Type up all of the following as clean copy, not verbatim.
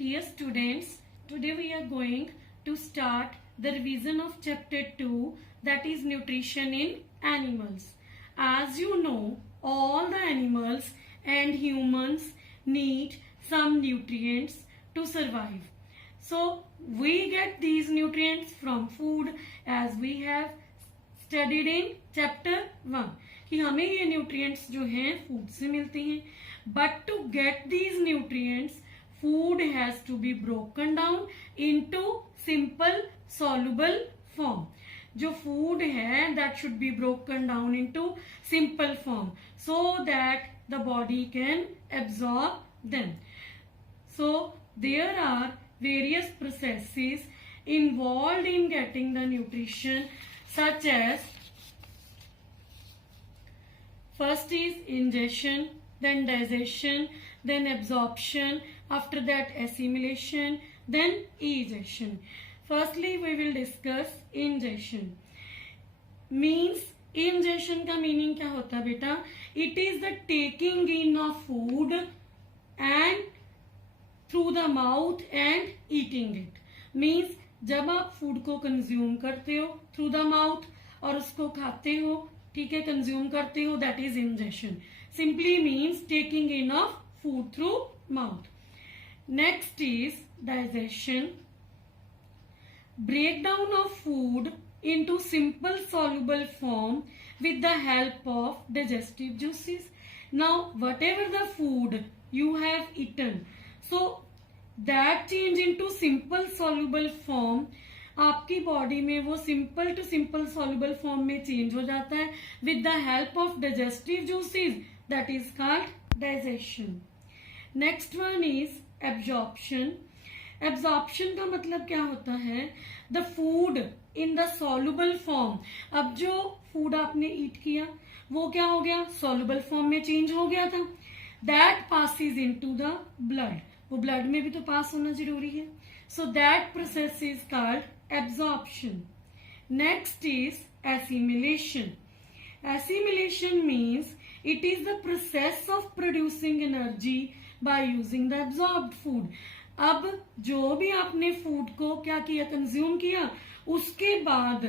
Dear students, today we are going to start the revision of chapter 2, that is nutrition in animals. As you know, all the animals and humans need some nutrients to survive. So we get these nutrients from food as we have studied in chapter 1 कि हमें ये nutrients जो हैं food से मिलती हैं. But to get these nutrients, food has to be broken down into simple soluble form. जो food है that should be broken down into simple form so that the body can absorb them. So there are various processes involved in getting the nutrition, such as first is ingestion, then digestion, then absorption, after that assimilation, then egestion. Firstly we will discuss ingestion. Means ingestion का meaning क्या होता है बेटा? It is the taking in of food and through the mouth and eating it. Means जब आप food को consume करते हो थ्रू द माउथ और उसको खाते हो, ठीक है, कंज्यूम करते हो, that is injection. Simply means taking in of food through mouth. Next is digestion. breakdown of food into simple soluble form with the help of digestive juices. Now whatever the food you have eaten, so that change into simple soluble form, आपकी body में वो simple to simple soluble form में change हो जाता है with the help of digestive juices, that is called digestion. Next one is absorption. Absorption का मतलब क्या होता है? The food in the soluble form. अब जो फूड आपने ईट किया वो क्या हो गया? सॉल्युबल फॉर्म में चेंज हो गया था. That passes into the blood. वो ब्लड में भी तो पास होना जरूरी है. So that process is called absorption. Next is assimilation. Assimilation means it is the process of producing energy by using the absorbed food. अब जो भी आपने फूड को क्या किया? कंज्यूम किया. उसके बाद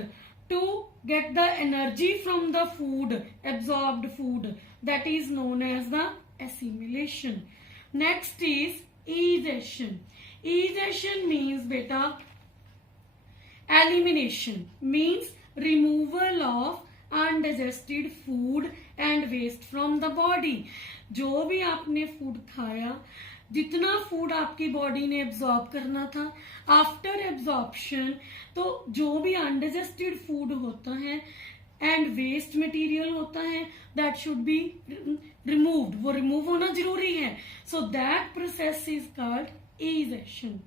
to get the energy from the food, absorbed food, that is known as the assimilation. Next is egestion. Egestion means beta elimination, means removal of undigested food and waste from the body. जो भी आपने food खाया, जितना food आपकी body ने absorb करना था, after absorption तो जो भी अनडाइजेस्टेड फूड होता है एंड वेस्ट मटेरियल होता है, दैट शुड बी रिमूव्ड. वो रिमूव होना जरूरी है. So that process is called egestion.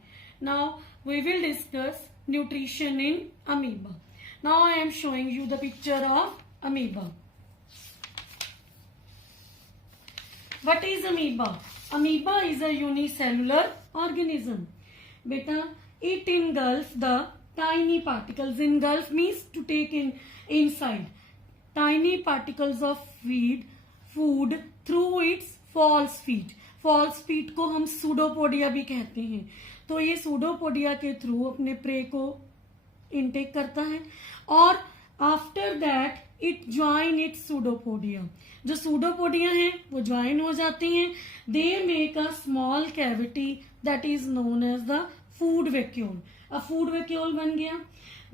Now we will discuss nutrition in amoeba. Now I am showing you the picture of amoeba. What is amoeba? Amoeba is a unicellular organism. Beta, it engulfs the tiny particles. Engulf means to take in inside. Tiny particles of food through its false feet. False feet को हम pseudopodia भी कहते हैं. तो ये pseudopodia के through अपने pray को इनटेक करता है और after that it join it pseudopodia. जो सूडोपोडिया है वो ज्वाइन हो जाती हैं. They make a small cavity that is known as the food vacuole. A food vacuole बन गया.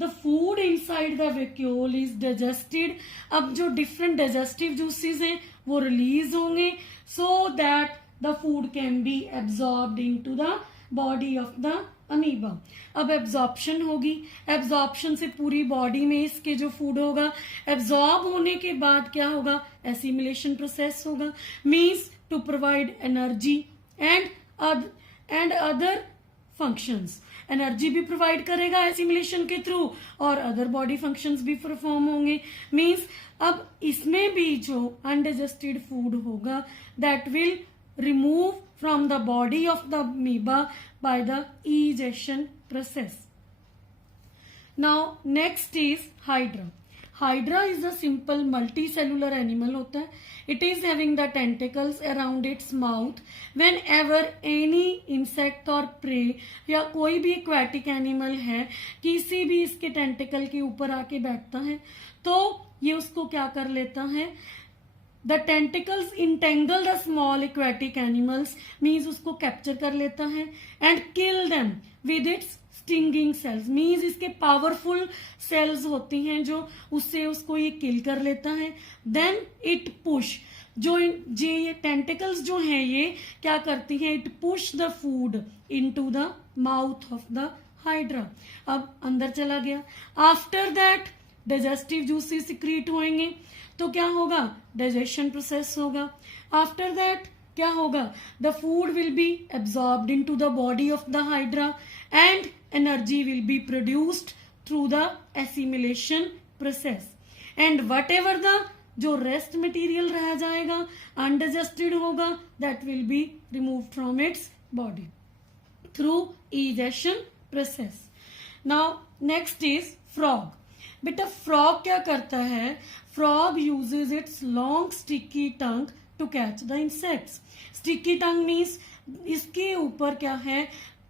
The food inside the vacuole is digested. अब जो डिफरेंट डाइजेस्टिव जूसेस हैं वो रिलीज होंगे so that the food can be absorbed into the body of the amoeba. अब absorption होगी. Absorption से पूरी बॉडी में इसके जो फूड होगा, एब्जॉर्ब होने के बाद क्या होगा? एसिमिलेशन प्रोसेस होगा. Means to provide energy and other functions. Energy भी प्रोवाइड करेगा एसिमिलेशन के थ्रू और अदर बॉडी फंक्शंस भी परफॉर्म होंगे. मीन्स अब इसमें भी जो अनडाइजेस्टेड फूड होगा that will remove from the body of the amoeba by the egestion process. Now next is hydra. Hydra is a simple multi cellular animal होता है. It is having the tentacles around its mouth. When ever any insect और pray या कोई भी aquatic animal है किसी भी इसके टेंटिकल के ऊपर आके बैठता है तो ये उसको क्या कर लेता है, the tentacles entangle the small aquatic animals, means उसको कैप्चर कर लेता है and kill them with its stinging cells, means इसके पावरफुल सेल्स होती हैं जो उससे उसको ये किल कर लेता है. देन इट पुश, जो ये टेंटिकल्स जो हैं ये क्या करती हैं, it push the food into the mouth of the hydra. अब अंदर चला गया. After that digestive juices secrete होंगे तो क्या होगा, डाइजेशन प्रोसेस होगा. आफ्टर दैट क्या होगा, the food will be absorbed into the body of the hydra and energy will be produced through the assimilation process. And what ever the जो rest material रह जाएगा अनडाइजेस्टेड होगा, that will be remove from its body through egestion process. Now next is frog. बेटा frog क्या करता है, frog uses its long sticky tongue to catch the insects. Sticky tongue means इसके ऊपर क्या है,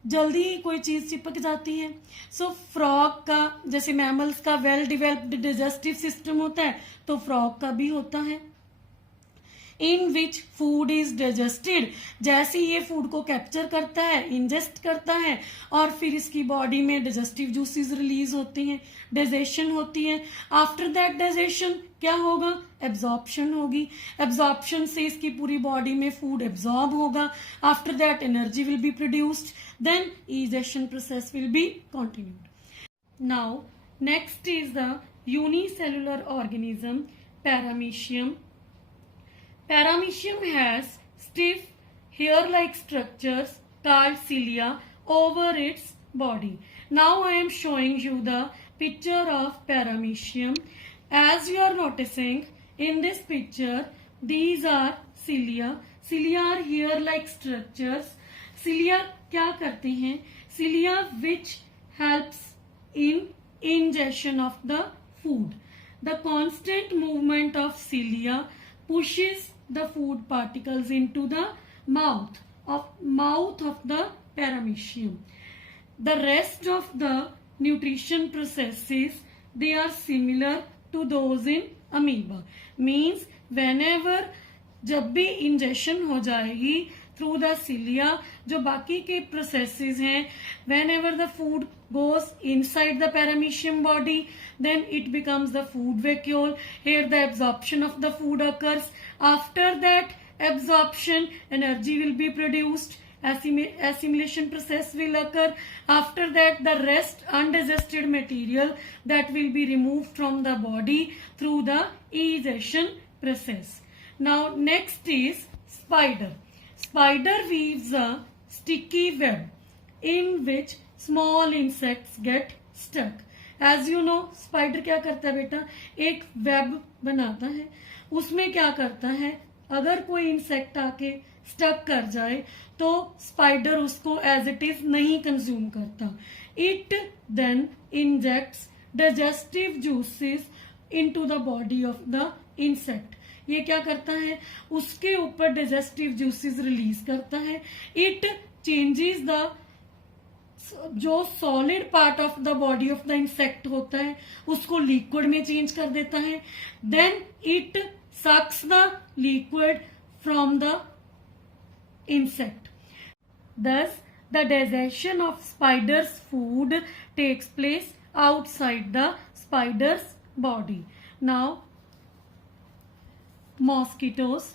जल्दी ही कोई चीज चिपक जाती है. सो फ्रॉग का, जैसे मैमल्स का वेल डिवेल्प्ड डाइजेस्टिव सिस्टम होता है तो फ्रॉग का भी होता है. इन विच फूड इज डाइजेस्टेड, जैसे ये फूड को कैप्चर करता है, इंजेस्ट करता है और फिर इसकी बॉडी में डाइजेस्टिव जूसेस रिलीज होती हैं, डाइजेशन होती है. आफ्टर दैट डाइजेशन क्या होगा, एब्जॉर्प्शन होगी. एब्जॉर्प्शन से इसकी पूरी बॉडी में फूड एब्जॉर्ब होगा. After that energy will be produced, then egestion process will be continued. Now next is the unicellular organism paramecium. Paramecium has stiff hair-like structures called cilia over its body. Now I am showing you the picture of paramecium. As you are noticing in this picture, these are cilia. Cilia are hair-like structures. Cilia क्या करते हैं, cilia which helps in ingestion of the food. The constant movement of cilia pushes the food particles into the mouth of the paramecium. The rest of the nutrition processes, they are similar to those in amoeba. Means whenever जब भी injection हो जाएगी through the cilia, जो बाकी के processes हैं, whenever the food goes inside the paramecium body, then it becomes the food vacuole. Here the absorption of the food occurs. After that absorption, energy will be produced, assimilation process will occur. After that, the rest undigested material that will be removed from the body through the egestion process. Now next is spider. Spider weaves a sticky web in which small insects get stuck. As you know, spider क्या करता है बेटा, एक web बनाता है. उसमें क्या करता है, अगर कोई इंसेक्ट आके स्टक कर जाए तो स्पाइडर उसको एज इट इज नहीं कंज्यूम करता. It then injects digestive juices into the body of the insect. ये क्या करता है, उसके ऊपर डाइजेस्टिव जूसेस रिलीज करता है. इट चेंजेस द, जो solid part of the body of the insect होता है उसको लिक्विड में चेंज कर देता है. Then it sucks the liquid from the insect. Thus, the digestion of spider's food takes place outside the spider's body. Now, mosquitoes.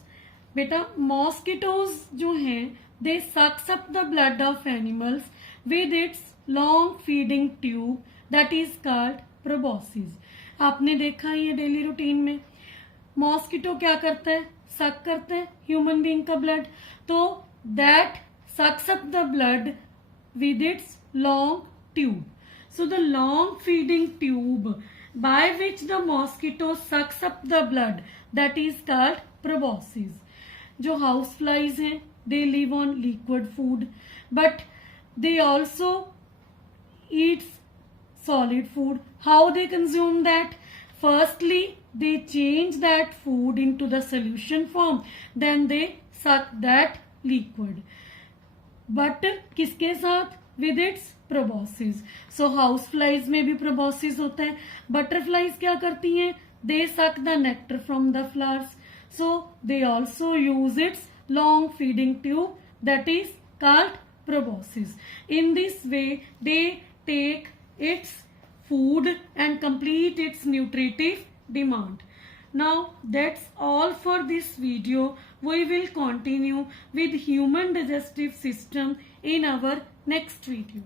बेटा mosquitoes जो हैं, they sucks up the blood of animals with its long feeding tube that is called proboscis. आपने देखा ही है daily routine में, mosquito क्या करता है, सक करता है ह्यूमन बीइंग का ब्लड. तो that sucks up the blood with its long tube. So the long feeding tube by which the mosquito sucks up the blood, that is called proboscis. जो house flies हैं, they live on liquid food but they also eats solid food. How they consume that? Firstly, they change that food into the solution form. Then they suck that liquid. But किसके साथ? With its proboscis. So house flies में भी proboscis होता है. Butterflies क्या करती हैं? They suck the nectar from the flowers. So they also use its long feeding tube that is called proboscis. In this way, they take its food and complete its nutritive demand. Now that's all for this video. We will continue with human digestive system in our next video.